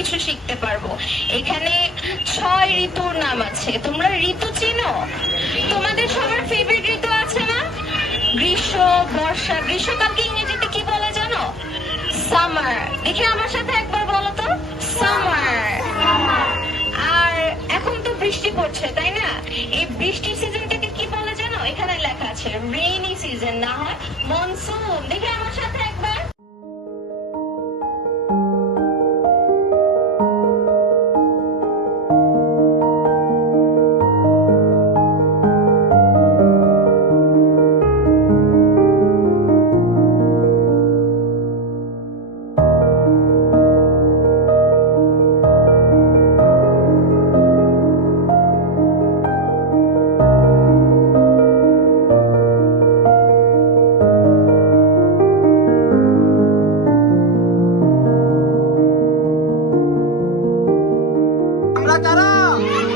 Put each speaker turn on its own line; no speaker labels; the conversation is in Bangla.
কিছু শিখতে পারব। এখানে ছয় ঋতুর নাম আছে। তোমরা ঋতু চিনো? তোমাদের সবার ফেভারিট ঋতু আছে না? গ্রীষ্ম, বর্ষা। গ্রীষ্মকালকে ইংরেজিতে কি বলে জানো? সামার দেখে আমার সাথে একবার বলো তো। সামার আর এখন তো বৃষ্টি পড়ছে, তাই না? এই বৃষ্টির সিজনটাকে কি বলে জানো? এখানে লেখা আছে রেইনি সিজন না হয় মনসুন দেখে আমার সাথে একবার
pra caralho!